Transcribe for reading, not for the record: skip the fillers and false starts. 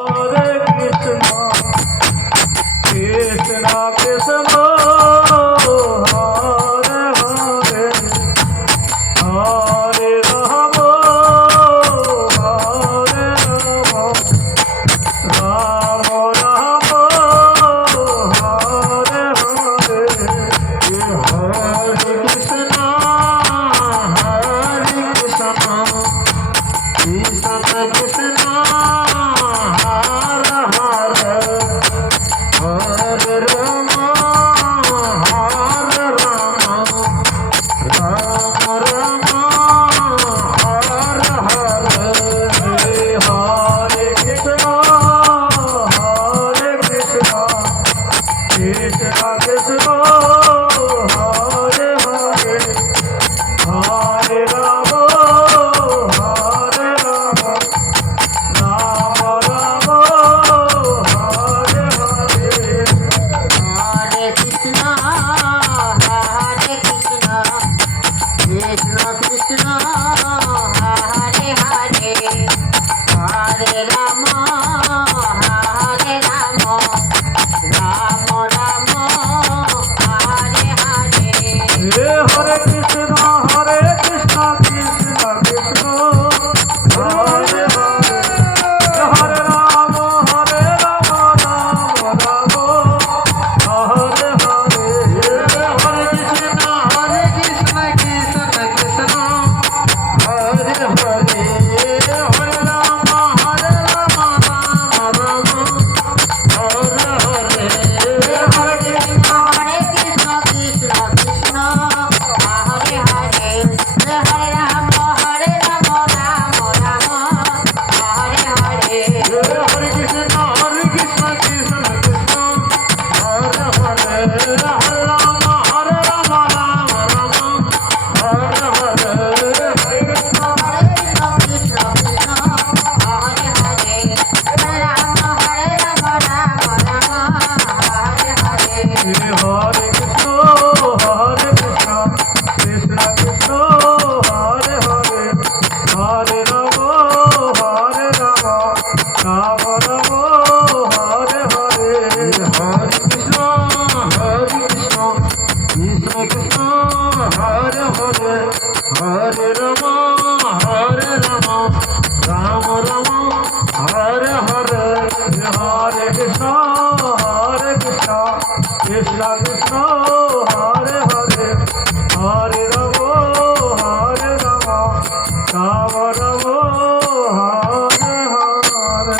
Hare Krishna, Krishna Krishna, Hare Hare, Hare Rama, Hare Rama, Rama Rama, Hare Hare, Hare Krishna, Hare Krishna, Krishna Krishna, Hare Hare, Hare Rama, Hare Rama, Rama Rama, Hare Hare, Hare Krishna, Hare Krishna, Krishna Krishna, Hare Hare, Hare Rama, Hare Rama, Rama Rama, Hare Hare. Hare Krishna, Hare Krishna, Krishna Krishna, Hare Hare, Hare Rama, Hare Rama, Rama Rama, Hare Hare. Hare Krishna, Hare Krishna, Krishna Krishna, Hare Hare, Hare Rama, Hare Rama, Rama Rama, Hare Hare. Hare Krishna, Hare Krishna, Krishna Krishna, Hare Hare, Hare Rama, Hare Rama, Rama Rama, Hare Hare. Hare Krishna, Hare Krishna, Krishna Krishna, Hare Hare, Hare Rama, Hare Rama, Rama Rama, Hare Hare. Hare Krishna, Hare Krishna, Krishna Krishna, Hare Hare, Hare Rama, Hare Rama, Rama Rama, Hare Hare. Hare Krishna, Hare Krishna, Krishna Krishna, Hare Hare, Hare Rama, Hare Rama, Rama Rama, Hare Hare. Hare Krishna, Hare Krishna, Krishna Krishna, Hare Hare, Hare Rama, Hare Rama, Rama Rama, Hare Hare. Hare Krishna, Hare Krishna, Krishna Krishna, Hare Hare, Hare Rama, Hare Rama, Rama Rama, Hare Hare. Hare Krishna, Hare Krishna, Krishna Krishna, Hare Hare, Hare Rama, Hare Rama, Rama Rama, Hare Hare.